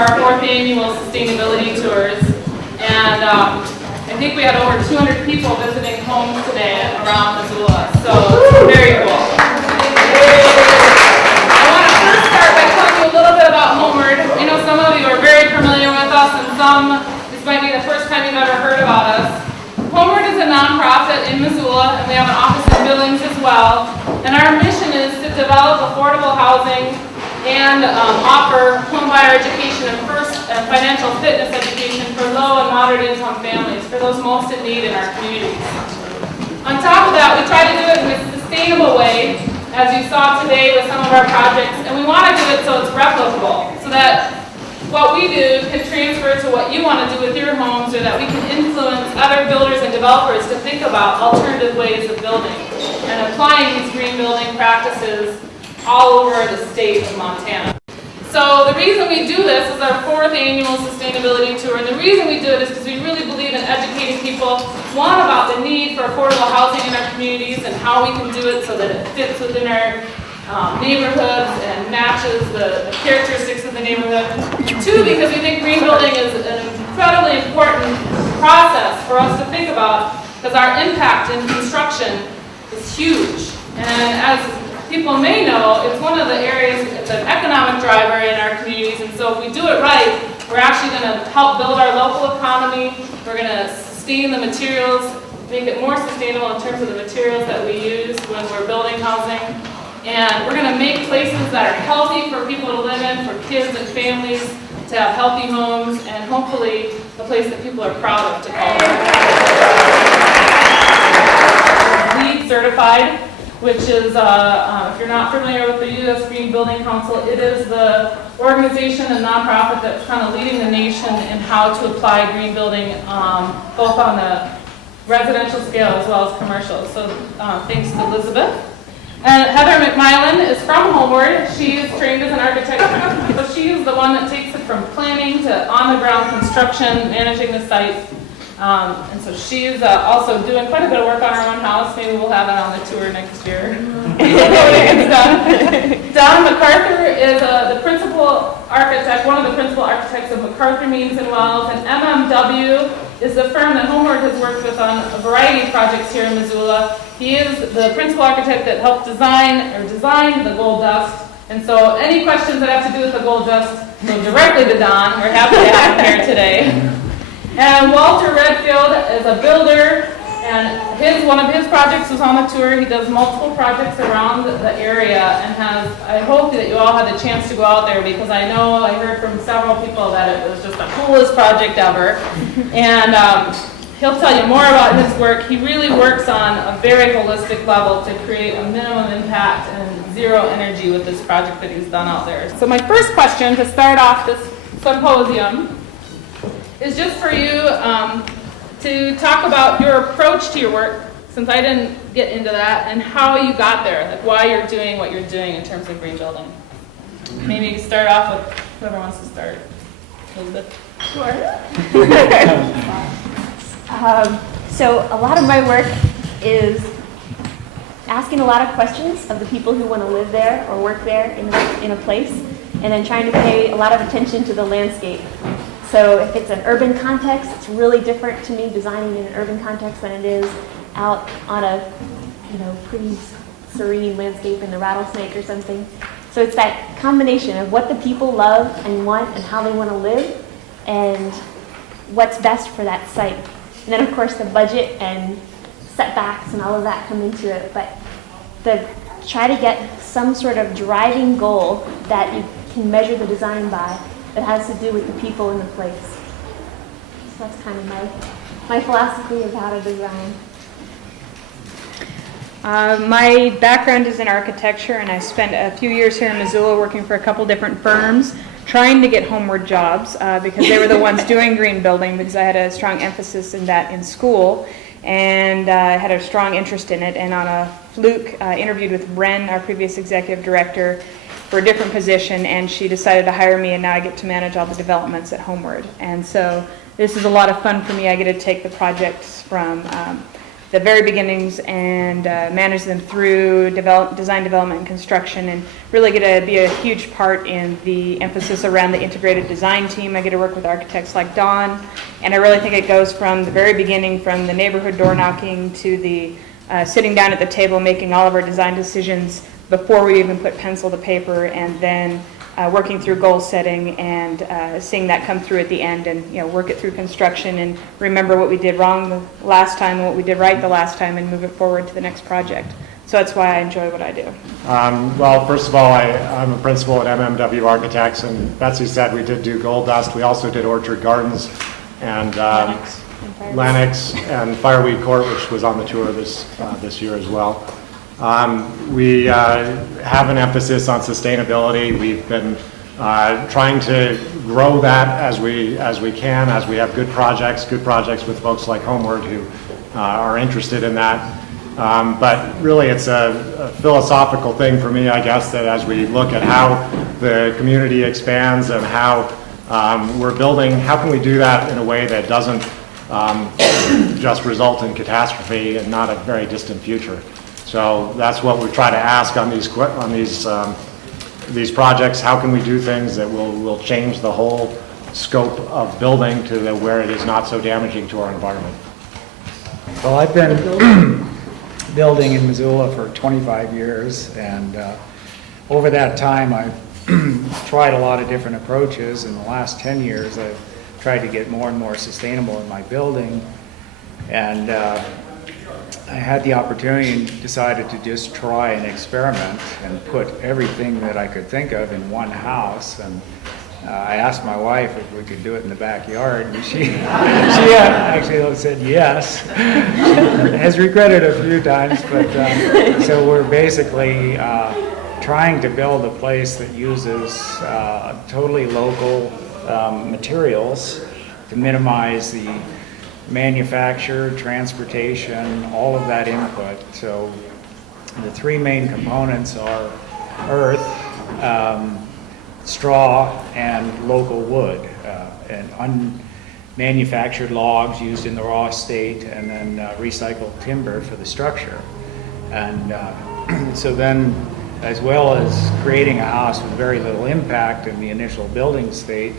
our fourth annual sustainability tours. And I think we had over 200 people visiting homes today around Missoula. So very cool. I want to first start by telling you a little bit about Homeward. I know some of you are very familiar with us, and some, this might be the first time you've ever heard about us. Homeward is a nonprofit in Missoula, and we have an office in Billings as well. And our mission is to develop affordable housing and offer homebuyer education and financial fitness education for low and moderate income families, for those most in need in our communities. On top of that, we try to do it in a sustainable way, as you saw today with some of our projects, and we want to do it so it's replicable, so that what we do can transfer to what you want to do with your homes, or that we can influence other builders and developers to think about alternative ways of building and applying these green building practices all over the state of Montana. So the reason we do this is our fourth annual sustainability tour, and the reason we do it is because we really believe in educating people, one, about the need for affordable housing in our communities and how we can do it so that it fits within our neighborhoods and matches the characteristics of the neighborhood. Two, because we think green building is an incredibly important process for us to think about, because our impact in construction is huge. And as people may know, it's one of the areas, it's an economic driver in our communities, and so if we do it right, we're actually going to help build our local economy. We're going to sustain the materials, make it more sustainable in terms of the materials that we use when we're building housing. And we're going to make places that are healthy for people to live in, for kids and families to have healthy homes, and hopefully a place that people are proud of to call home. LEED certified, which is, if you're not familiar with the U.S. Green Building Council, it is the organization and nonprofit that's kind of leading the nation in how to apply green building, both on the residential scale as well as commercial. So thanks to Elizabeth. And Heather McMillan is from Homeward. She is trained as an architect, so she is the one that takes it from planning to on-the-ground construction, managing the site. And so she's also doing quite a bit of work on her own house. Maybe we'll have it on the tour next year. Don MacArthur is the principal architect, one of the principal architects of MacArthur Means and Wells, and MMW is the firm that Homeward has worked with on a variety of projects here in Missoula. He is the principal architect that helped design the gold dust. And so any questions that have to do with the gold dust, go directly to Don. We're happy to have him here today. And Walter Redfield is a builder, and one of his projects was on the tour. He does multiple projects around the area, and I hope that you all had the chance to go out there, because I know I heard from several people that it was just the coolest project ever. And he'll tell you more about his work. He really works on a very holistic level to create a minimum impact and zero energy with this project that he's done out there. So my first question to start off this symposium is just for you to talk about your approach to your work, since I didn't get into that, and how you got there, like why you're doing what you're doing in terms of green building. Maybe you can start off with whoever wants to start. Elizabeth? Sure. So a lot of my work is asking a lot of questions of the people who want to live there or work there in a place, and then trying to pay a lot of attention to the landscape. So if it's an urban context, it's really different to me designing in an urban context than it is out on a pretty serene landscape in the rattlesnake or something. So it's that combination of what the people love and want and how they want to live and what's best for that site. And then of course the budget and setbacks and all of that come into it. But try to get some sort of driving goal that you can measure the design by, that has to do with the people in the place. So that's kind of my philosophy of how to design. My background is in architecture, and I spent a few years here in Missoula working for a couple different firms trying to get Homeward jobs because they were the ones doing green building, because I had a strong emphasis in that in school, and I had a strong interest in it. And on a fluke, interviewed with Ren, our previous executive director, for a different position, and she decided to hire me, and now I get to manage all the developments at Homeward. And so this is a lot of fun for me. I get to take the projects from the very beginnings and manage them through design, development, and construction, and really get to be a huge part in the emphasis around the integrated design team. I get to work with architects like Dawn, and I really think it goes from the very beginning, from the neighborhood door knocking to the sitting down at the table, making all of our design decisions before we even put pencil to paper, and then working through goal setting and seeing that come through at the end, and work it through construction and remember what we did wrong the last time and what we did right the last time and move it forward to the next project. So that's why I enjoy what I do. Well, first of all, I'm a principal at MMW Architects, and Betsy said we did do Gold Dust. We also did Orchard Gardens and Lennox and Fireweed Court, which was on the tour this year as well. We have an emphasis on sustainability. We've been trying to grow that as we can, as we have good projects with folks like Homeward who are interested in that. But really it's a philosophical thing for me, I guess, that as we look at how the community expands and how we're building, how can we do that in a way that doesn't just result in catastrophe and not a very distant future. So that's what we try to ask on these projects. How can we do things that will change the whole scope of building to where it is not so damaging to our environment? Well, I've been building in Missoula for 25 years, and over that time I've tried a lot of different approaches. In the last 10 years I've tried to get more and more sustainable in my building, and I had the opportunity and decided to just try an experiment and put everything that I could think of in one house. And I asked my wife if we could do it in the backyard, and she actually said yes. She has regretted it a few times, but so we're basically trying to build a place that uses totally local materials to minimize the manufacture, transportation, all of that input. So the three main components are earth, straw, and local wood, and unmanufactured logs used in the raw state, and then recycled timber for the structure. And so then, as well as creating a house with very little impact in the initial building state,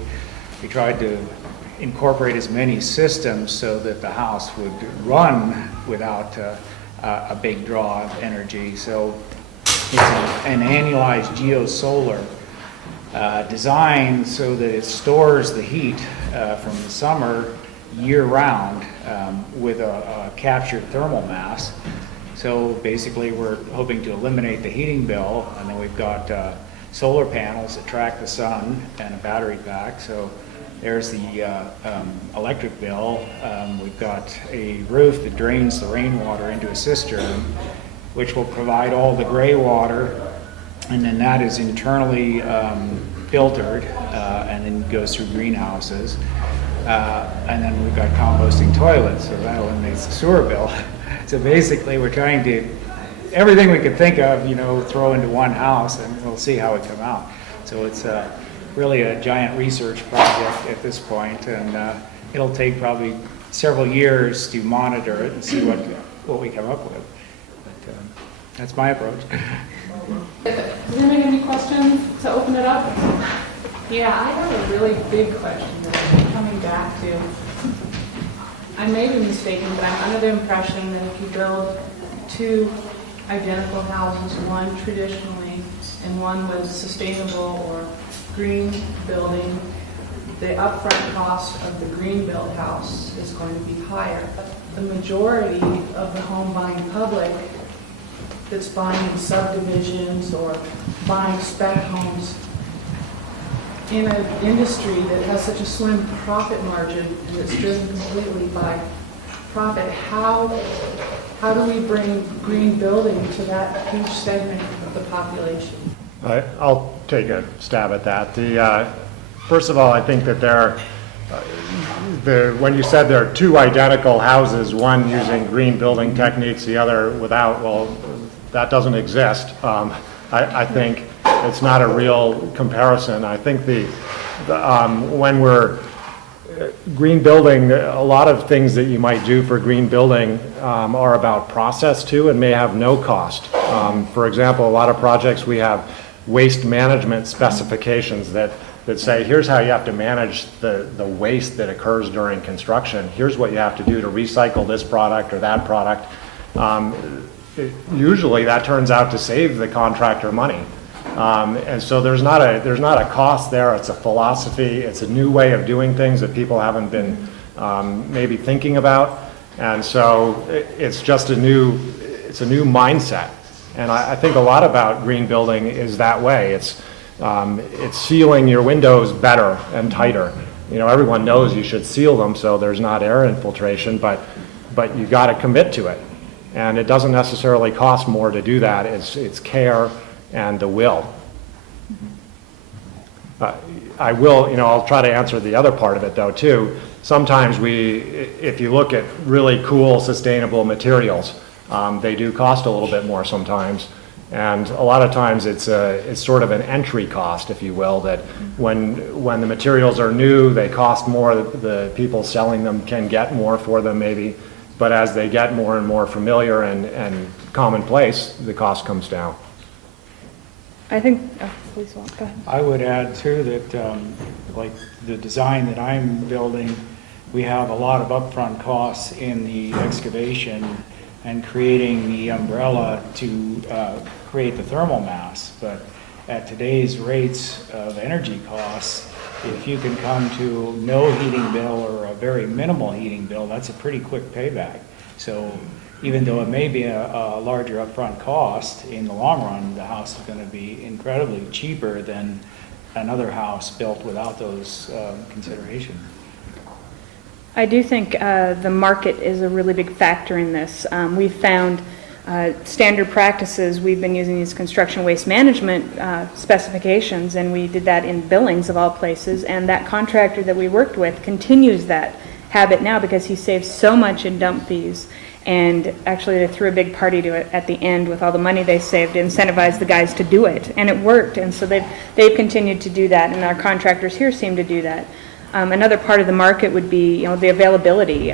we tried to incorporate as many systems so that the house would run without a big draw of energy. So it's an annualized geosolar design so that it stores the heat from the summer year-round with a captured thermal mass. So basically we're hoping to eliminate the heating bill, and then we've got solar panels that track the sun and a battery pack. So there's the electric bill. We've got a roof that drains the rainwater into a cistern, which will provide all the gray water, and then that is internally filtered and then goes through greenhouses. And then we've got composting toilets, so that eliminates the sewer bill. So basically we're trying to, everything we could think of, throw into one house, and we'll see how it come out. So it's really a giant research project at this point, and it'll take probably several years to monitor it and see what we come up with. But that's my approach. Does anybody have any questions to open it up? Yeah, I have a really big question that I'm coming back to. I may be mistaken, but I'm under the impression that if you build two identical houses, one traditionally and one with sustainable or green building, the upfront cost of the green built house is going to be higher. The majority of the home buying public that's buying in subdivisions or buying spec homes in an industry that has such a slim profit margin and it's driven completely by profit, how do we bring green building to that huge segment of the population? I'll take a stab at that. First of all, I think that when you said there are two identical houses, one using green building techniques, the other without, well, that doesn't exist. I think it's not a real comparison. I think when we're green building, a lot of things that you might do for green building are about process too and may have no cost. For example, a lot of projects we have waste management specifications that say, here's how you have to manage the waste that occurs during construction. Here's what you have to do to recycle this product or that product. Usually that turns out to save the contractor money. And so there's not a cost there. It's a philosophy. It's a new way of doing things that people haven't been maybe thinking about. And so it's just a new mindset. And I think a lot about green building is that way. It's sealing your windows better and tighter. You know, everyone knows you should seal them so there's not air infiltration, but you got to commit to it. And it doesn't necessarily cost more to do that. It's care and the will. I'll try to answer the other part of it though too. Sometimes if you look at really cool sustainable materials, they do cost a little bit more sometimes. And a lot of times it's sort of an entry cost, if you will, that when the materials are new, they cost more, the people selling them can get more for them maybe, but as they get more and more familiar and commonplace, the cost comes down. I think, please, go ahead. I would add too that like the design that I'm building, we have a lot of upfront costs in the excavation and creating the umbrella to create the thermal mass. But at today's rates of energy costs, if you can come to no heating bill or a very minimal heating bill, that's a pretty quick payback. So even though it may be a larger upfront cost, in the long run, the house is going to be incredibly cheaper than another house built without those considerations. I do think the market is a really big factor in this. We've found standard practices. We've been using these construction waste management specifications, and we did that in Billings of all places, and that contractor that we worked with continues that habit now because he saves so much in dump fees. And actually they threw a big party to it at the end with all the money they saved to incentivize the guys to do it, and it worked. And so they've continued to do that, and our contractors here seem to do that. Another part of the market would be, the availability.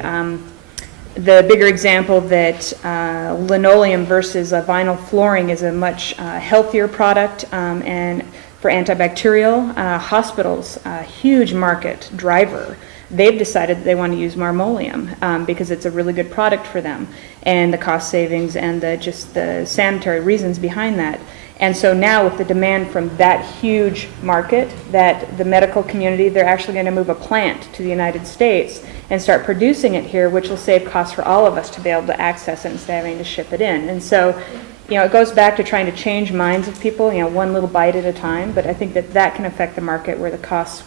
The bigger example that linoleum versus vinyl flooring is a much healthier product, and for antibacterial, hospitals, a huge market driver. They've decided that they want to use marmoleum because it's a really good product for them, and the cost savings and just the sanitary reasons behind that. And so now with the demand from that huge market, that the medical community, they're actually going to move a plant to the United States and start producing it here, which will save costs for all of us to be able to access it instead of having to ship it in. And so, it goes back to trying to change minds of people, one little bite at a time, but I think that can affect the market where the costs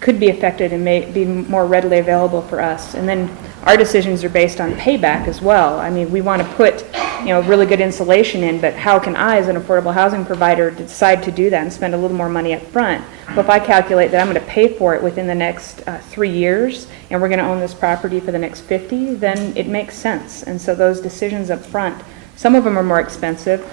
could be affected and may be more readily available for us. And then our decisions are based on payback as well. I mean, we want to put, really good insulation in, but how can I, as an affordable housing provider, decide to do that and spend a little more money up front? But if I calculate that I'm going to pay for it within the next 3 years, and we're going to own this property for the next 50, then it makes sense. And so those decisions up front, some of them are more expensive.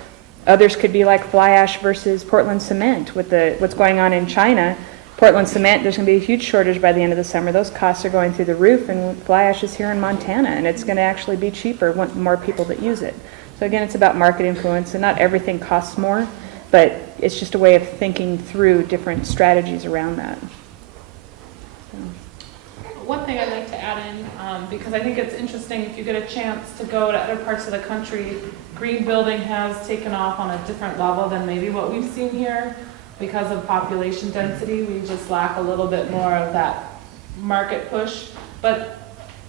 Others could be like fly ash versus Portland cement. With what's going on in China, Portland cement, there's going to be a huge shortage by the end of the summer. Those costs are going through the roof, and fly ash is here in Montana, and it's going to actually be cheaper, want more people that use it. So again, it's about market influence, and not everything costs more, but it's just a way of thinking through different strategies around that. One thing I'd like to add in, because I think it's interesting, if you get a chance to go to other parts of the country, green building has taken off on a different level than maybe what we've seen here. Because of population density, we just lack a little bit more of that market push. But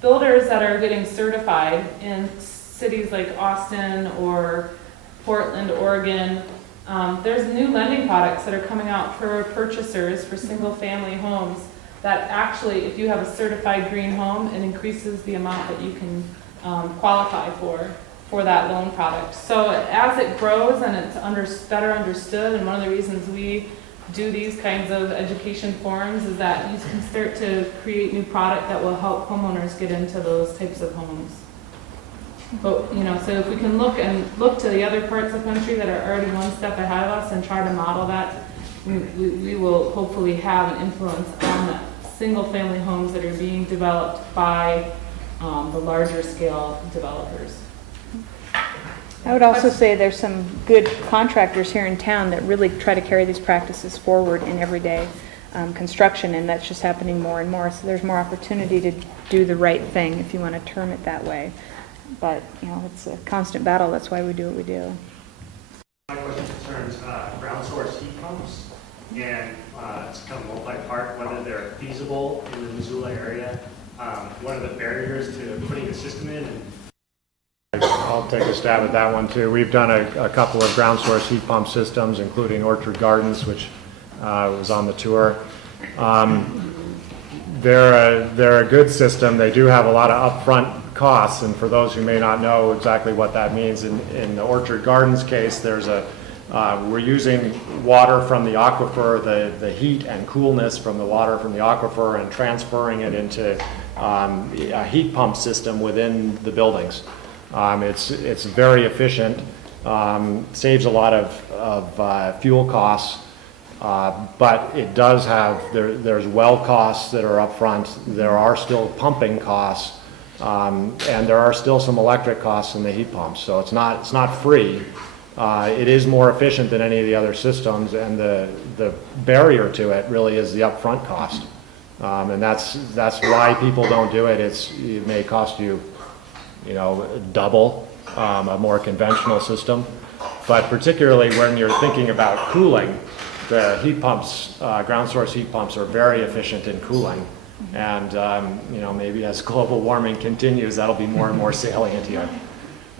builders that are getting certified in cities like Austin or Portland, Oregon, there's new lending products that are coming out for purchasers for single family homes that actually, if you have a certified green home, it increases the amount that you can qualify for that loan product. So as it grows and it's better understood, and one of the reasons we do these kinds of education forums is that you can start to create new product that will help homeowners get into those types of homes. But, so if we can look to the other parts of the country that are already one step ahead of us and try to model that, we will hopefully have an influence on that single-family homes that are being developed by the larger scale developers. I would also say there's some good contractors here in town that really try to carry these practices forward in everyday construction, and that's just happening more and more. So there's more opportunity to do the right thing, if you want to term it that way. But, you know, it's a constant battle. That's why we do what we do. My question concerns ground source heat pumps, and it's kind of multi-part, whether they're feasible in the Missoula area, what are the barriers to putting a system in, and I'll take a stab at that one too. We've done a couple of ground source heat pump systems, including Orchard Gardens, which was on the tour. They're a good system. They do have a lot of upfront costs, and for those who may not know exactly what that means, in the Orchard Gardens case, there's we're using water from the aquifer, the heat and coolness from the water from the aquifer, and transferring it into a heat pump system within the buildings. It's very efficient, saves a lot of fuel costs, but it does have, there's well costs that are up front. There are still pumping costs, and there are still some electric costs in the heat pumps. So it's not free. It is more efficient than any of the other systems, and the barrier to it really is the upfront cost, and that's why people don't do it. It may cost you, double a more conventional system, but particularly when you're thinking about cooling, the heat pumps, ground source heat pumps, are very efficient in cooling, and maybe as global warming continues, that'll be more and more salient here,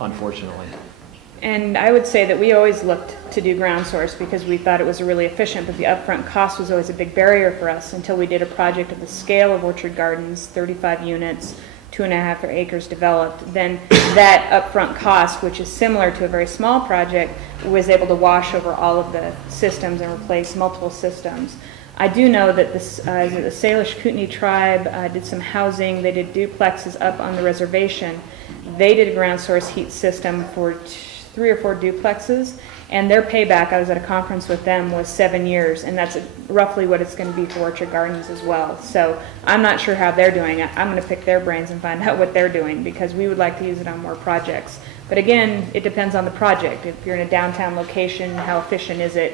unfortunately. And I would say that we always looked to do ground source because we thought it was really efficient, but the upfront cost was always a big barrier for us until we did a project of the scale of Orchard Gardens, 35 units, 2.5 acres developed. Then that upfront cost, which is similar to a very small project, was able to wash over all of the systems and replace multiple systems. I do know that the Salish Kootenai tribe did some housing. They did duplexes up on the reservation. They did a ground source heat system for 3 or 4 duplexes, and their payback, I was at a conference with them, was 7 years, and that's roughly what it's going to be for Orchard Gardens as well. So I'm not sure how they're doing it. I'm going to pick their brains and find out what they're doing, because we would like to use it on more projects. But again, it depends on the project. If you're in a downtown location, how efficient is it?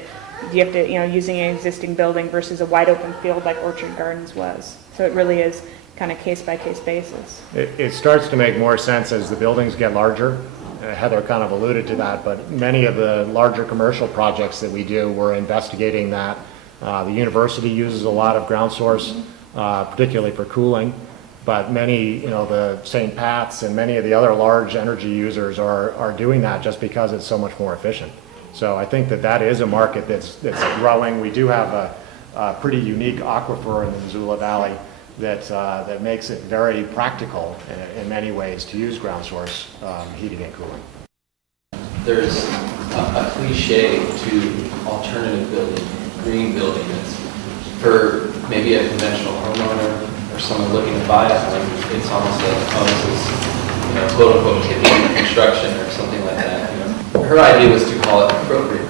Do you have to, using an existing building versus a wide open field like Orchard Gardens was? So it really is kind of case by case basis. It starts to make more sense as the buildings get larger. Heather kind of alluded to that, but many of the larger commercial projects that we do, we're investigating that. The university uses a lot of ground source, particularly for cooling, but many, the St. Pat's and many of the other large energy users are doing that just because it's so much more efficient. So I think that is a market that's growing. We do have a pretty unique aquifer in the Missoula Valley that makes it very practical in many ways to use ground source heating and cooling. There's a cliche to alternative building, green building, that's for maybe a conventional homeowner or someone looking to buy a home. It's almost like, this is, quote unquote, hippie construction or something like that. Her idea was to call it appropriate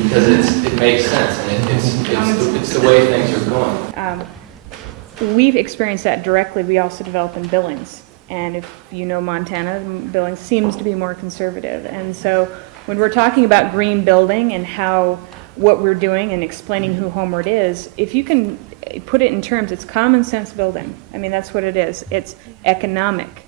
because it makes sense, and it's the way things are going. We've experienced that directly. We also develop in Billings. And if you know Montana, Billings seems to be more conservative. And so when we're talking about green building and what we're doing and explaining who Homeward is, if you can put it in terms, it's common sense building. I mean, that's what it is. It's economic.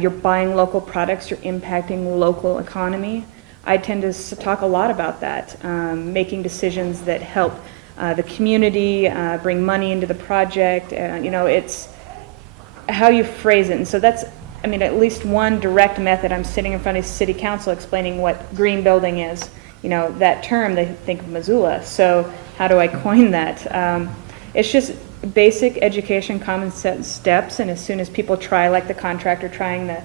You're buying local products. You're impacting local economy. I tend to talk a lot about that, making decisions that help the community, bring money into the project. It's how you phrase it. And so that's, at least one direct method. I'm sitting in front of city council explaining what green building is. That term, they think of Missoula. So how do I coin that? It's just basic education, common sense steps. And as soon as people try, like the contractor trying the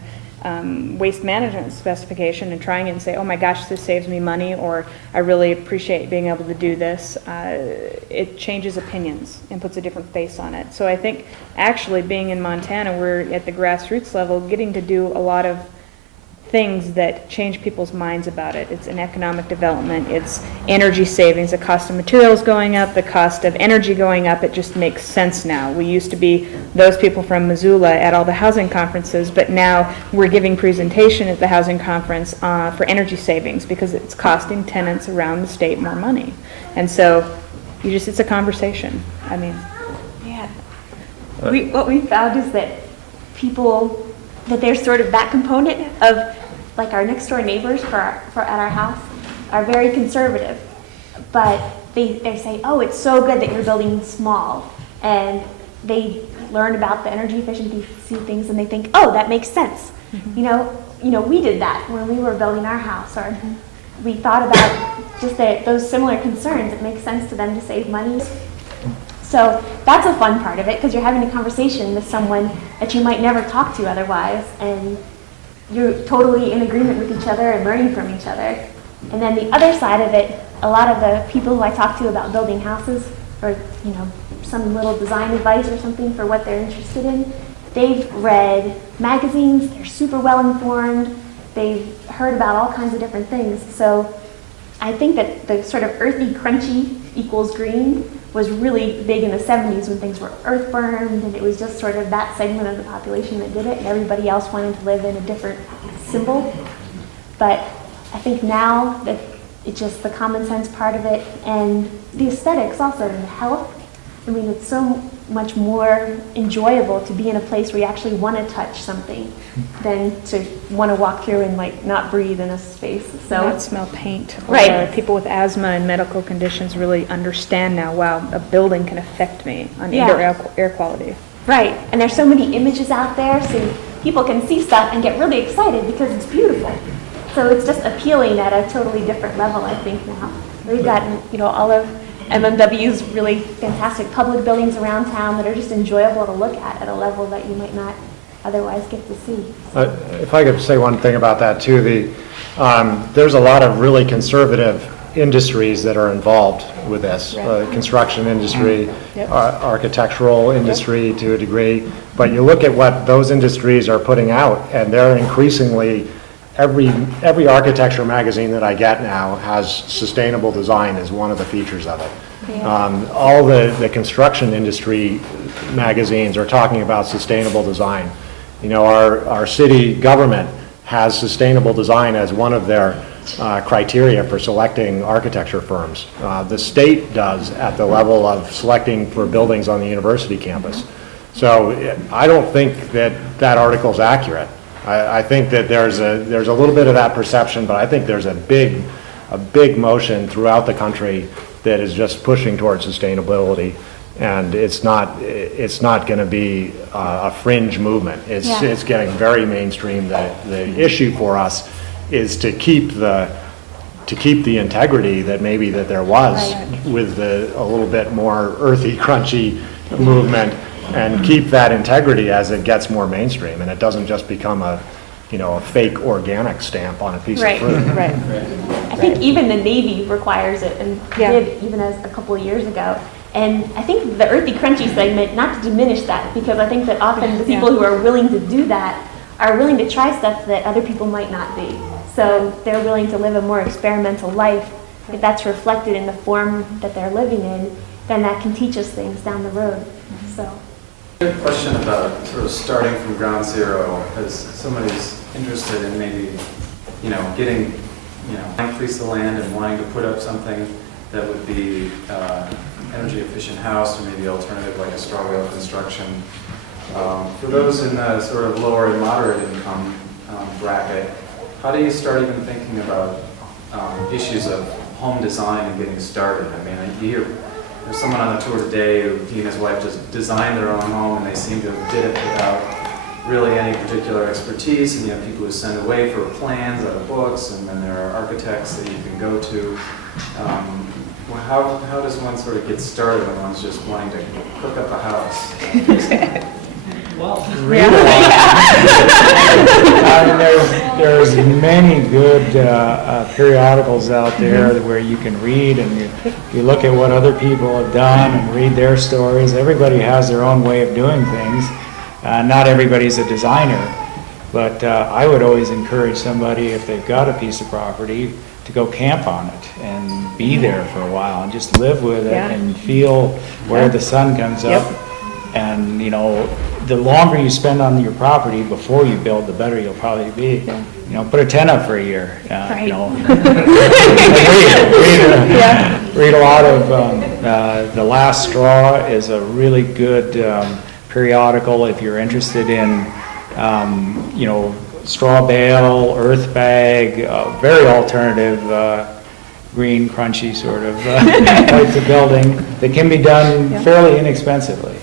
waste management specification and trying it and say, oh my gosh, this saves me money, or I really appreciate being able to do this, it changes opinions and puts a different face on it. So I think actually being in Montana, we're at the grassroots level getting to do a lot of things that change people's minds about it. It's an economic development, it's energy savings, the cost of materials going up, the cost of energy going up. It just makes sense now. We used to be those people from Missoula at all the housing conferences, but now we're giving presentation at the housing conference for energy savings because it's costing tenants around the state more money. And so it's a conversation. I mean, Yeah. What we found is that that there's sort of that component of, like, our next door neighbors at our house are very conservative, but they say, oh, it's so good that you're building small, and they learn about the energy efficiency things and they think, oh, that makes sense. We did that when we were building our house, or we thought about just those similar concerns. It makes sense to them to save money. So that's a fun part of it, because you're having a conversation with someone that you might never talk to otherwise, and you're totally in agreement with each other and learning from each other. And then the other side of it, a lot of the people who I talk to about building houses, or some little design advice or something for what they're interested in, they've read magazines, they're super well informed, they've heard about all kinds of different things. So I think that the sort of earthy, crunchy equals green was really big in the 70s when things were earth-burned, and it was just sort of that segment of the population that did it, and everybody else wanted to live in a different symbol. But I think now that it's just the common sense part of it, and the aesthetics also, and the health. I mean, it's so much more enjoyable to be in a place where you actually want to touch something than to want to walk through and not breathe in a space. So not smell paint. Right. People with asthma and medical conditions really understand now, wow, a building can affect me on Yeah. indoor air quality. Right, and there's so many images out there, so people can see stuff and get really excited because it's beautiful. So it's just appealing at a totally different level, I think, now. We've gotten, all of MMW's really fantastic public buildings around town that are just enjoyable to look at a level that you might not otherwise get to see. If I could say one thing about that too, there's a lot of really conservative industries that are involved with this. Right. Construction industry, Yep. architectural industry to a degree. But you look at what those industries are putting out, and they're increasingly, every architecture magazine that I get now has sustainable design as one of the features of it. Yeah. All the construction industry magazines are talking about sustainable design. Our city government has sustainable design as one of their criteria for selecting architecture firms. The state does at the level of selecting for buildings on the university campus. So I don't think that article is accurate. I think that there's a little bit of that perception, but I think there's a big motion throughout the country that is just pushing towards sustainability, and it's not going to be a fringe movement. It's getting very mainstream. The issue for us is to keep the integrity that there was with a little bit more earthy, crunchy movement, and keep that integrity as it gets more mainstream, and it doesn't just become a fake organic stamp on a piece of fruit. Right. I think even the Navy requires it, and did even as a couple of years ago. And I think the earthy, crunchy segment, not to diminish that, because I think that often the people who are willing to do that are willing to try stuff that other people might not be. So they're willing to live a more experimental life. If that's reflected in the form that they're living in, then that can teach us things down the road. So. A question about sort of starting from ground zero as somebody who's interested in maybe, getting, increase the land and wanting to put up something that would be energy efficient house, or maybe alternative like a straw rail construction. For those in the sort of lower and moderate income bracket, how do you start even thinking about issues of home design and getting started? I mean, you hear there's someone on the tour today who he and his wife just designed their own home, and they seem to have did it without really any particular expertise. And you have people who send away for plans out of books, and then there are architects that you can go to. How does one sort of get started when one's just wanting to cook up a house? Well, really, there's many good periodicals out there where you can read, and you look at what other people have done and read their stories. Everybody has their own way of doing things. Not everybody's a designer. But I would always encourage somebody, if they've got a piece of property, to go camp on it and be there for a while and just live with it Yeah. and feel where the sun comes up. And, you know, the longer you spend on your property before you build, the better you'll probably be. You know, put a tent up for a year, you know. Read a lot of, The Last Straw is a really good periodical if you're interested in, you know, straw bale, earth bag, very alternative, green, crunchy sort of types of building that can be done fairly inexpensively.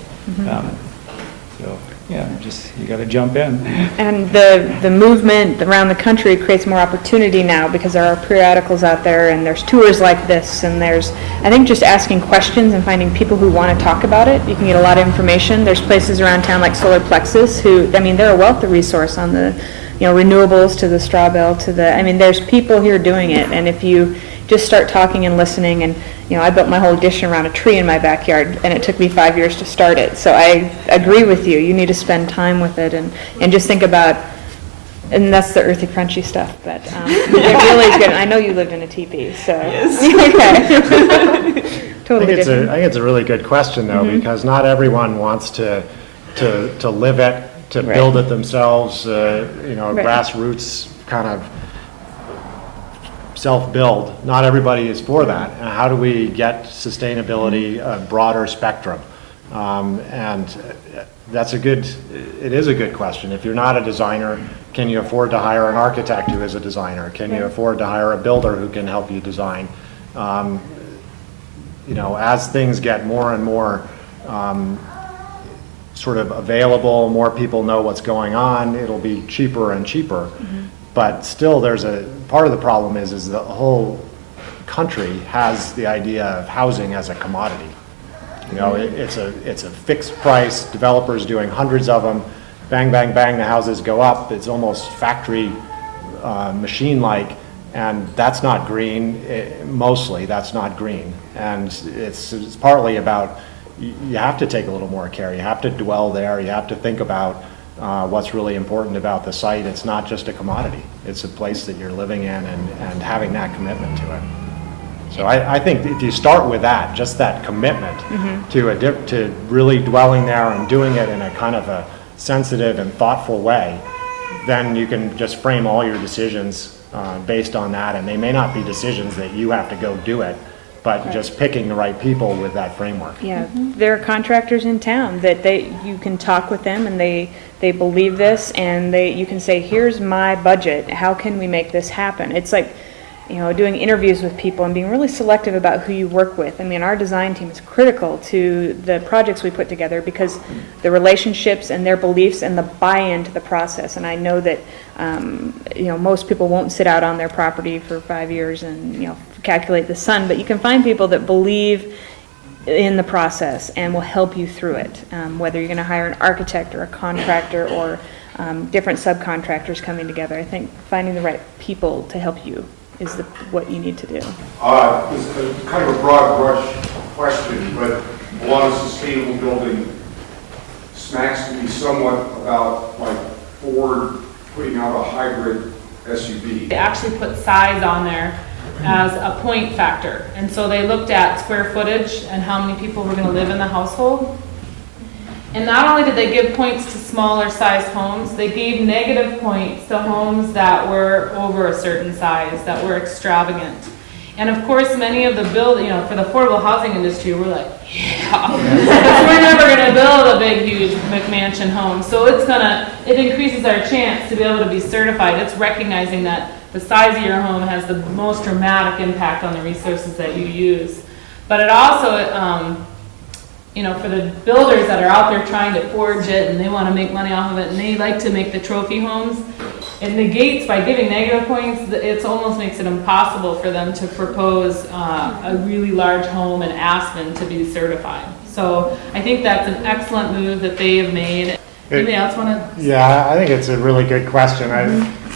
So, yeah, just, you got to jump in. And the movement around the country creates more opportunity now because there are periodicals out there and there's tours like this, and there's, I think, just asking questions and finding people who want to talk about it. You can get a lot of information. There's places around town like Solar Plexus who, I mean, they're a wealth of resource on the, you know, renewables to the straw bale to the, I mean, there's people here doing it, and if you just start talking and listening, and, you know, I built my whole addition around a tree in my backyard, and it took me 5 years to start it, so I agree with you. You need to spend time with it and just think about, and that's the earthy, crunchy stuff, but it really is good. I know you lived in a teepee, so. Yes. Okay. Totally different. I think it's a really good question, though, because not everyone wants to live it, to build it themselves, you know, grassroots kind of self-build. Not everybody is for that. And how do we get sustainability a broader spectrum? And it is a good question. If you're not a designer, can you afford to hire an architect who is a designer? Can you afford to hire a builder who can help you design? You know, as things get more and more sort of available, more people know what's going on, it'll be cheaper and cheaper. But still, there's a part of the problem is the whole country has the idea of housing as a commodity. You know, it's a fixed price. Developers doing hundreds of them, bang, bang, bang. The houses go up. It's almost factory machine-like, and that's not green. Mostly, that's not green. And it's partly about you have to take a little more care. You have to dwell there. You have to think about what's really important about the site. It's not just a commodity. It's a place that you're living in and having that commitment to it. So I think if you start with that, just that commitment to really dwelling there and doing it in a kind of a sensitive and thoughtful way, then you can just frame all your decisions based on that. And they may not be decisions that you have to go do it, but just picking the right people with that framework. Yeah, there are contractors in town that you can talk with them and they believe this, and you can say, here's my budget, how can we make this happen? It's like, you know, doing interviews with people and being really selective about who you work with. I mean, our design team is critical to the projects we put together because the relationships and their beliefs and the buy-in to the process. And I know that, you know, most people won't sit out on their property for 5 years and, you know, calculate the sun, but you can find people that believe in the process and will help you through it, whether you're going to hire an architect or a contractor or different subcontractors coming together. I think finding the right people to help you is what you need to do. It's kind of a broad brush question, but a lot of sustainable building smacks to me somewhat about like Ford putting out a hybrid SUV. They actually put size on there as a point factor. And so they looked at square footage and how many people were going to live in the household. And not only did they give points to smaller sized homes, they gave negative points to homes that were over a certain size, that were extravagant. And of course, many of the for the affordable housing industry, we're like, yeah, we're never going to build a big, huge McMansion home. So it increases our chance to be able to be certified. It's recognizing that the size of your home has the most dramatic impact on the resources that you use. But it also, for the builders that are out there trying to forge it and they want to make money off of it and they like to make the trophy homes, it negates, by giving negative points, it almost makes it impossible for them to propose a really large home in Aspen to be certified. So I think that's an excellent move that they have made. Anybody else want to? Yeah, I think it's a really good question.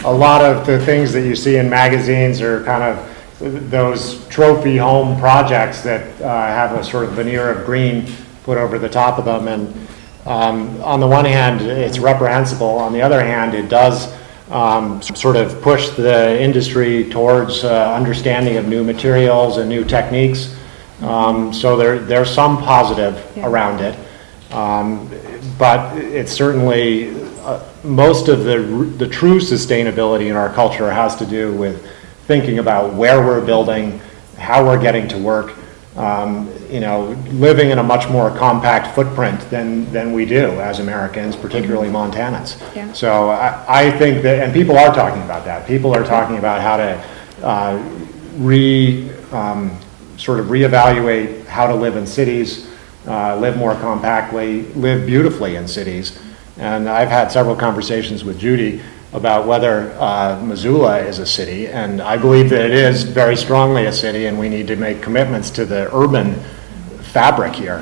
A lot of the things that you see in magazines are kind of those trophy home projects that have a sort of veneer of green put over the top of them. And On the one hand, it's reprehensible. On the other hand, it does sort of push the industry towards understanding of new materials and new techniques. So there's some positive around it. But it's certainly, most of the true sustainability in our culture has to do with thinking about where we're building, how we're getting to work, living in a much more compact footprint than we do as Americans, particularly Montanans. Yeah. So I think that, and people are talking about that. People are talking about how to sort of reevaluate how to live in cities, live more compactly, live beautifully in cities. And I've had several conversations with Judy about whether Missoula is a city, and I believe that it is very strongly a city, and we need to make commitments to the urban fabric here.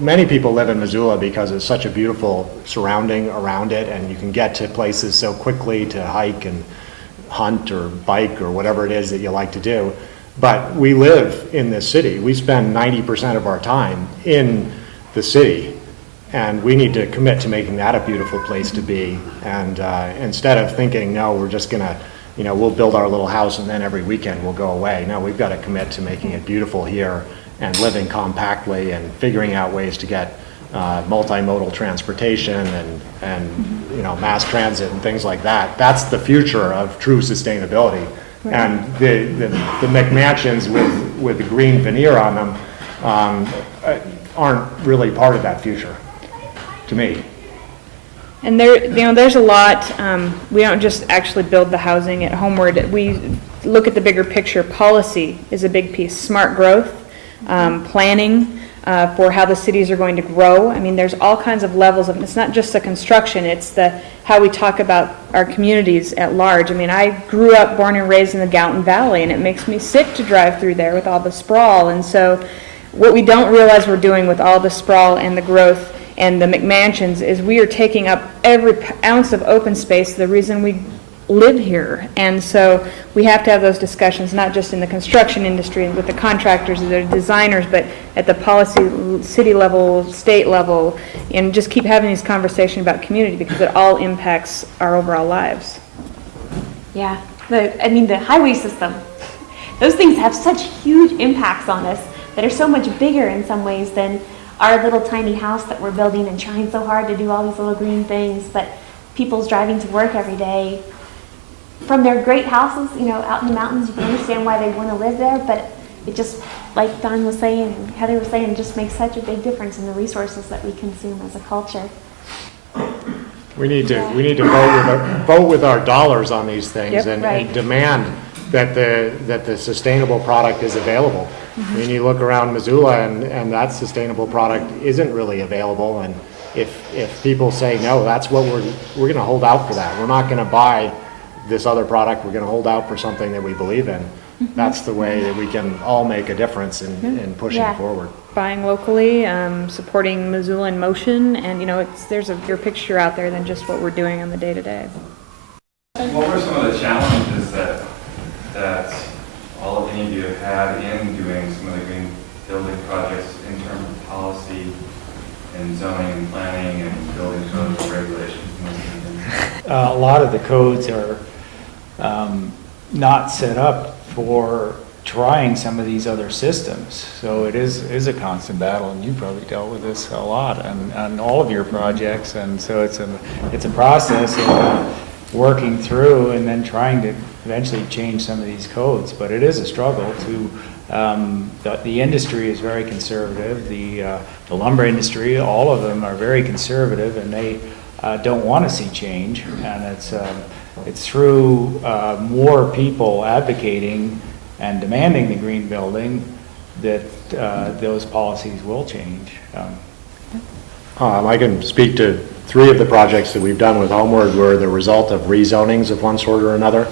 Many people live in Missoula because it's such a beautiful surrounding around it, and you can get to places so quickly to hike and hunt or bike or whatever it is that you like to do. But we live in this city. We spend 90% of our time in the city, and we need to commit to making that a beautiful place to be. And instead of thinking, no, we're just gonna, we'll build our little house and then every weekend we'll go away. No, we've got to commit to making it beautiful here and living compactly and figuring out ways to get multimodal transportation and mass transit and things like that. That's the future of true sustainability. Right. And the McMansions with the green veneer on them aren't really part of that future, to me. And there's a lot. We don't just actually build the housing at Homeward. We look at the bigger picture. Policy is a big piece. Smart growth, planning for how the cities are going to grow. I mean, there's all kinds of levels of. It's not just the construction. It's how we talk about our communities at large. I mean, I grew up, born and raised in the Gallatin Valley, and it makes me sick to drive through there with all the sprawl. And so, what we don't realize we're doing with all the sprawl and the growth and the McMansions is we are taking up every ounce of open space, the reason we live here. And so we have to have those discussions, not just in the construction industry and with the contractors and the designers, but at the policy, city level, state level, and just keep having these conversations about community because it all impacts our overall lives. Yeah, the highway system, those things have such huge impacts on us that are so much bigger in some ways than our little tiny house that we're building and trying so hard to do all these little green things. But people's driving to work every day from their great houses, out in the mountains, you can understand why they want to live there, but it just, like Don was saying and Heather was saying, it just makes such a big difference in the resources that we consume as a culture. We need to vote with our dollars on these things. Yep, and demand that the sustainable product is available. I mean, you look around Missoula and that sustainable product isn't really available, and if people say no, that's what we're going to hold out for that. We're not going to buy this other product. We're going to hold out for something that we believe in. That's the way that we can all make a difference in pushing forward. Buying locally, supporting Missoula in motion, and there's a bigger picture out there than just what we're doing on the day to day. What were some of the challenges that all of you have had in doing some of the green building projects in terms of policy and zoning and planning and building codes and regulations and those kind of things? A lot of the codes are not set up for trying some of these other systems. So it is a constant battle, and you probably dealt with this a lot on all of your projects. And so it's a process of working through and then trying to eventually change some of these codes. But it is a struggle to, the industry is very conservative. The lumber industry, all of them are very conservative, and they don't want to see change. And it's through more people advocating and demanding the green building that those policies will change. I can speak to 3 of the projects that we've done with Homeward were the result of rezonings of one sort or another,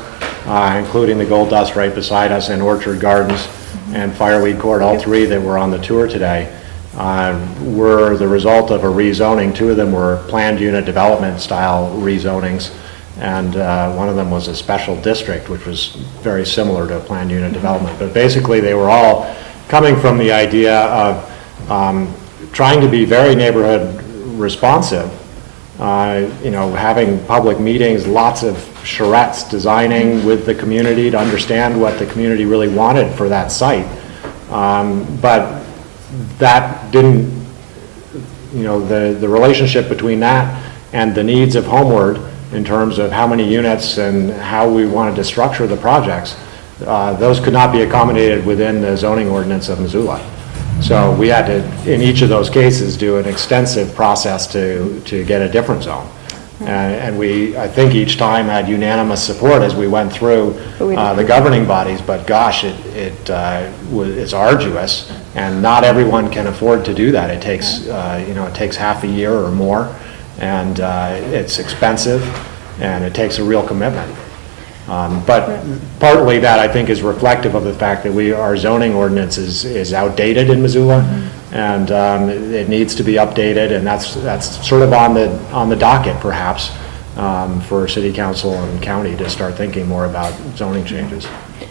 including the Gold Dust right beside us and Orchard Gardens and Fireweed Court. All 3 that were on the tour today were the result of a rezoning. 2 of them were planned unit development style rezonings, and one of them was a special district, which was very similar to a planned unit development. But basically they were all coming from the idea of trying to be very neighborhood responsive. Having public meetings, lots of charrettes, designing with the community to understand what the community really wanted for that site. But that didn't, the relationship between that and the needs of Homeward in terms of how many units and how we wanted to structure the projects, those could not be accommodated within the zoning ordinance of Missoula. So we had to, in each of those cases, do an extensive process to get a different zone. And we, I think each time had unanimous support as we went through the governing bodies, but gosh, it's arduous, and not everyone can afford to do that. It takes, it takes half a year or more, and it's expensive, and it takes a real commitment. But partly that, I think, is reflective of the fact that our zoning ordinance is outdated in Missoula, and it needs to be updated, and that's sort of on the docket, perhaps, for city council and county to start thinking more about zoning changes.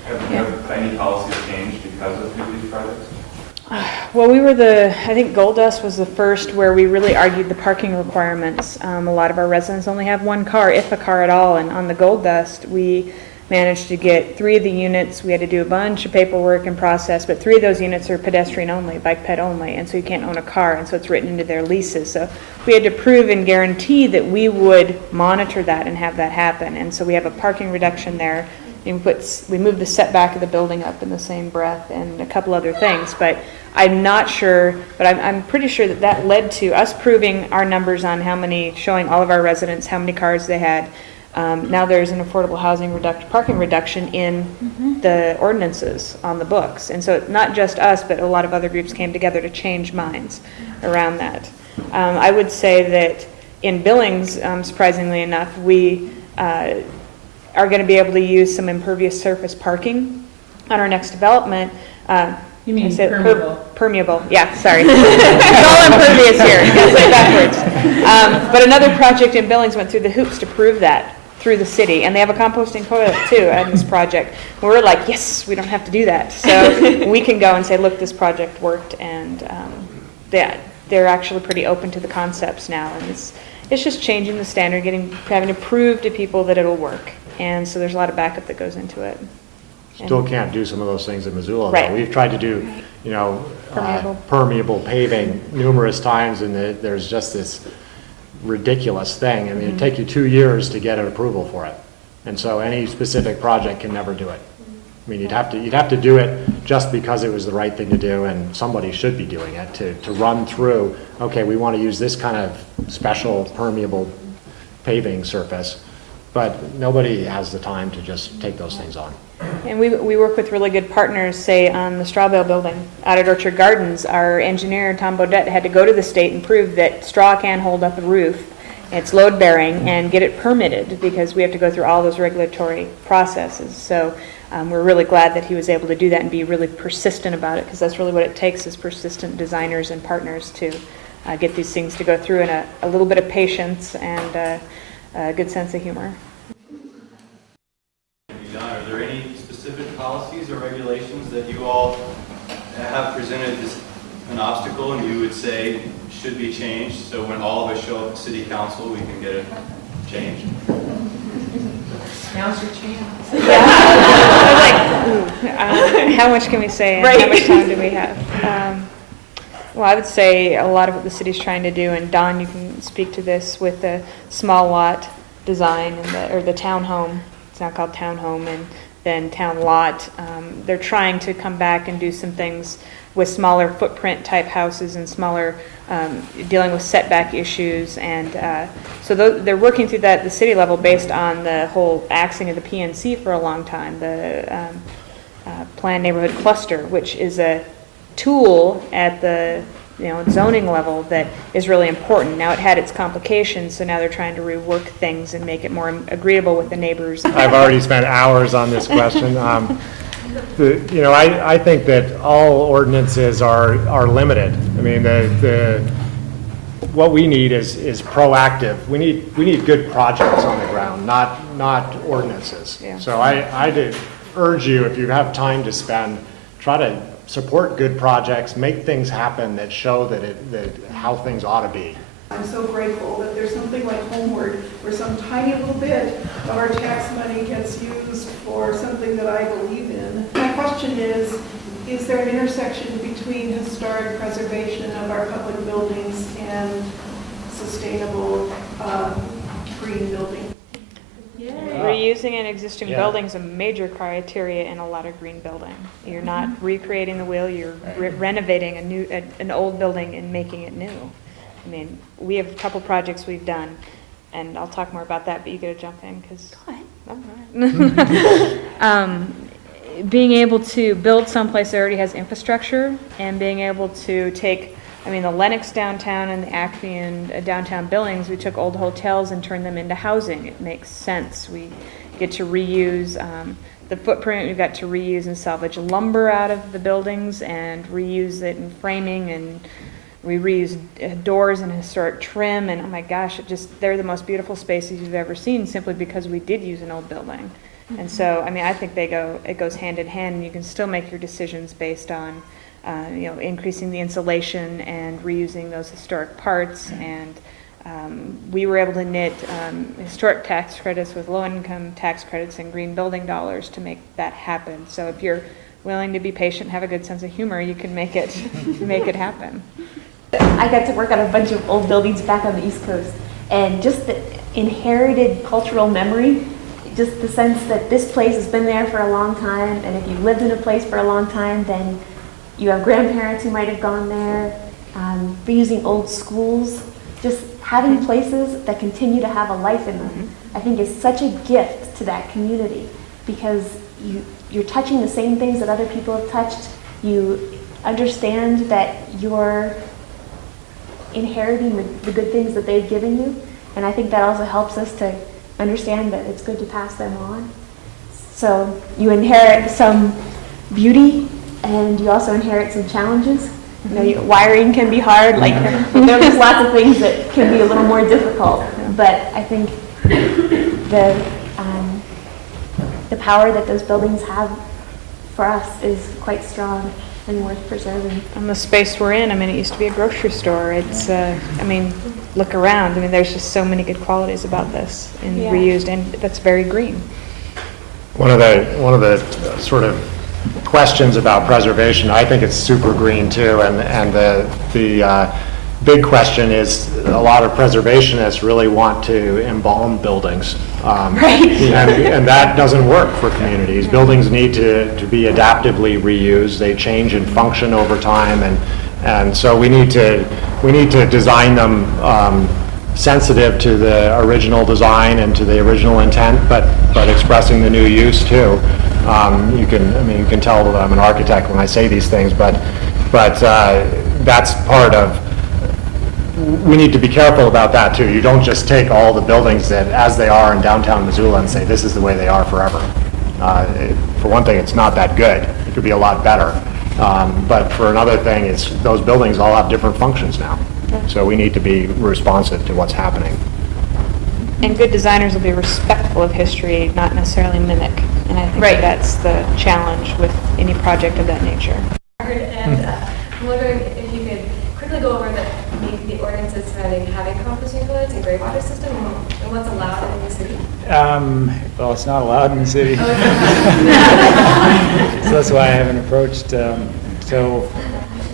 Have any policies changed because of these projects? Well, I think Gold Dust was the first where we really argued the parking requirements. A lot of our residents only have one car, if a car at all, and on the Gold Dust, we managed to get 3 of the units. We had to do a bunch of paperwork and process, but 3 of those units are pedestrian only, bike ped only, and so you can't own a car, and so it's written into their leases. So we had to prove and guarantee that we would monitor that and have that happen, and so we have a parking reduction there. We moved the setback of the building up in the same breath and a couple other things, but I'm not sure, but I'm pretty sure that led to us proving our numbers on showing all of our residents how many cars they had. Now there's an affordable housing parking reduction in the ordinances on the books. And so not just us, but a lot of other groups came together to change minds around that. I would say that in Billings, surprisingly enough, we are going to be able to use some impervious surface parking on our next development. You mean permeable? Permeable, yeah, sorry. It's all impervious here, you gotta say it backwards. But another project in Billings went through the hoops to prove that through the city, and they have a composting toilet too at this project. We're like, yes, we don't have to do that. So we can go and say, look, this project worked, and they're actually pretty open to the concepts now, and it's just changing the standard, having to prove to people that it'll work. And so there's a lot of backup that goes into it. Still can't do some of those things in Missoula. Right. Though. We've tried to do, permeable paving numerous times, and there's just this ridiculous thing. I mean, it'd take you 2 years to get an approval for it, and so any specific project can never do it. I mean, you'd have to do it just because it was the right thing to do, and somebody should be doing it to run through. Okay, we want to use this kind of special permeable paving surface, but nobody has the time to just take those things on. And we work with really good partners, say on the straw bale building out at Orchard Gardens. Our engineer, Tom Bodette, had to go to the state and prove that straw can hold up a roof, it's load bearing, and get it permitted, because we have to go through all those regulatory processes. So we're really glad that he was able to do that and be really persistent about it, because that's really what it takes, is persistent designers and partners to get these things to go through, and a little bit of patience and a good sense of humor. Are there any specific policies or regulations that you all have presented as an obstacle and you would say should be changed, so when all of us show up at city council we can get it changed? Now's your chance. How much can we say, and how much time do we have? Well, I would say a lot of what the city's trying to do, and Don, you can speak to this with the small lot design or the townhome. It's now called townhome, and then town lot. They're trying to come back and do some things with smaller footprint type houses and smaller, dealing with setback issues, and so they're working through that at the city level based on the whole axing of the PNC for a long time, the Planned Neighborhood Cluster, which is a tool at the zoning level that is really important. Now it had its complications, so now they're trying to rework things and make it more agreeable with the neighbors. I've already spent hours on this question. I think that all ordinances are limited. I mean, what we need is proactive. We need good projects on the ground, not ordinances. Yeah. So I did urge you, if you have time to spend, try to support good projects, make things happen that show that how things ought to be. I'm so grateful that there's something like Homeward, where some tiny little bit of our tax money gets used for something that I believe in. My question is there an intersection between historic preservation of our public buildings and sustainable green building? Reusing an existing Yeah. building is a major criteria in a lot of green building. You're not recreating the wheel, you're renovating an old building and making it new. I mean, we have a couple projects we've done, and I'll talk more about that, but you gotta jump in, because... Go ahead. Being able to build someplace that already has infrastructure, and being able to take, I mean, the Lenox downtown and the Acme and downtown Billings, we took old hotels and turned them into housing. It makes sense. We get to reuse the footprint. We've got to reuse and salvage lumber out of the buildings and reuse it in framing, and we reuse doors and historic trim, and oh my gosh, they're the most beautiful spaces you've ever seen, simply because we did use an old building. And so, I mean, I think it goes hand in hand, and you can still make your decisions based on, increasing the insulation and reusing those historic parts. And we were able to knit historic tax credits with low-income tax credits and green building dollars to make that happen. So if you're willing to be patient, have a good sense of humor, you can make it happen. I got to work on a bunch of old buildings back on the East Coast, and just the inherited cultural memory, just the sense that this place has been there for a long time, and if you've lived in a place for a long time, then you have grandparents who might have gone there, reusing old schools, just having places that continue to have a life in them, I think is such a gift to that community, because you're touching the same things that other people have touched. You understand that you're inheriting the good things that they've given you, and I think that also helps us to understand that it's good to pass them on. So you inherit some beauty, and you also inherit some challenges. Wiring can be hard, there's lots of things that can be a little more difficult, but I think the power that those buildings have for us is quite strong and worth preserving. And the space we're in, I mean, it used to be a grocery store. It's, look around. I mean, there's just so many good qualities about this, and reused, and that's very green. One of the sort of questions about preservation, I think it's super green too, and the big question is a lot of preservationists really want to embalm buildings. Right. And that doesn't work for communities. Buildings need to be adaptively reused. They change in function over time, and so we need to design them sensitive to the original design and to the original intent, but expressing the new use too. You can tell that I'm an architect when I say these things, but that's part of. We need to be careful about that too. You don't just take all the buildings that as they are in downtown Missoula and say this is the way they are forever. For one thing, it's not that good. It could be a lot better. But for another thing, those buildings all have different functions now. So we need to be responsive to what's happening. And good designers will be respectful of history, not necessarily mimic. And I think that's the challenge with any project of that nature. And I'm wondering if you could quickly go over the ordinances surrounding having composting toilets and gray water system, and what's allowed in the city. Well, it's not allowed in the city. So that's why I haven't approached. So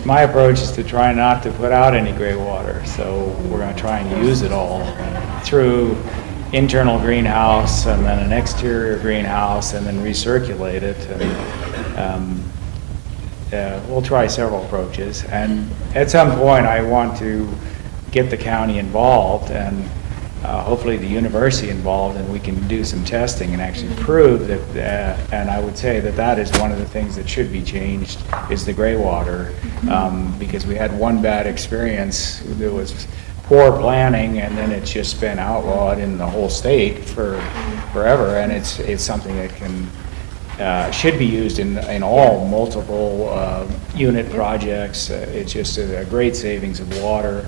my approach is to try not to put out any gray water. So we're going to try and use it all through internal greenhouse and then an exterior greenhouse and then recirculate it. And, we'll try several approaches. And at some point, I want to get the county involved and hopefully the university involved, and we can do some testing and actually prove that, and I would say that is one of the things that should be changed, is the gray water, because we had one bad experience. There was poor planning, and then it's just been outlawed in the whole state for forever, and it's something that should be used in all multiple unit projects. It's just a great savings of water.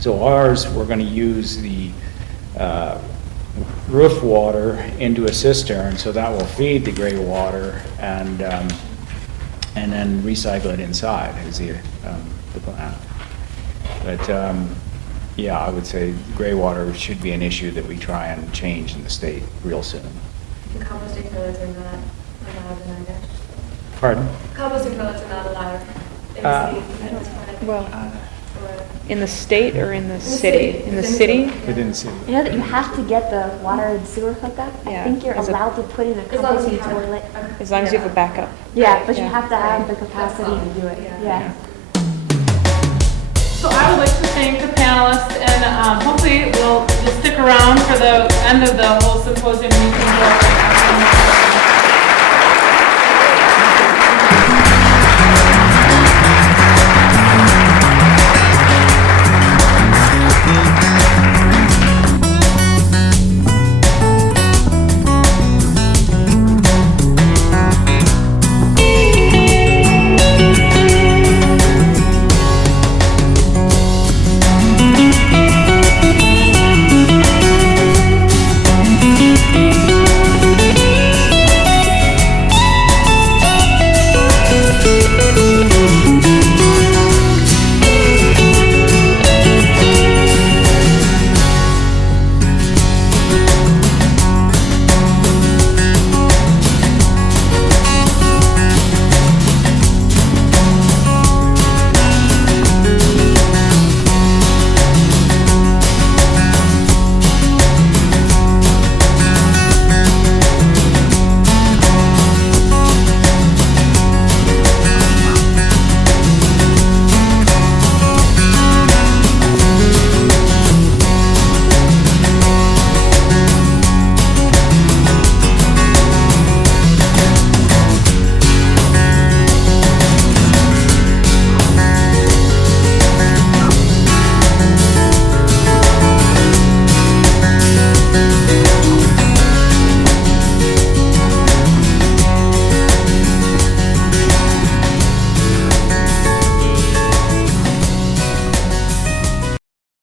So ours, we're going to use the roof water into a cistern, so that will feed the gray water, and then recycle it inside is the plan. But, yeah, I would say gray water should be an issue that we try and change in the state real soon. And composting toilets are not allowed in either. Pardon? Composting toilets are not allowed in Uh, the city. Well, Or- in the state or in the city. city? In the city? Within the city. You know that you have to get the water and sewer hookup? I Yeah. think you're Is it- allowed to put in a As long as you composting have toilet. As long as you have a backup. Yeah, but you Yeah. have to have the capacity to do it, yeah. So I would like to thank the panelists, and hopefully you'll stick around for the end of the whole symposium. You can go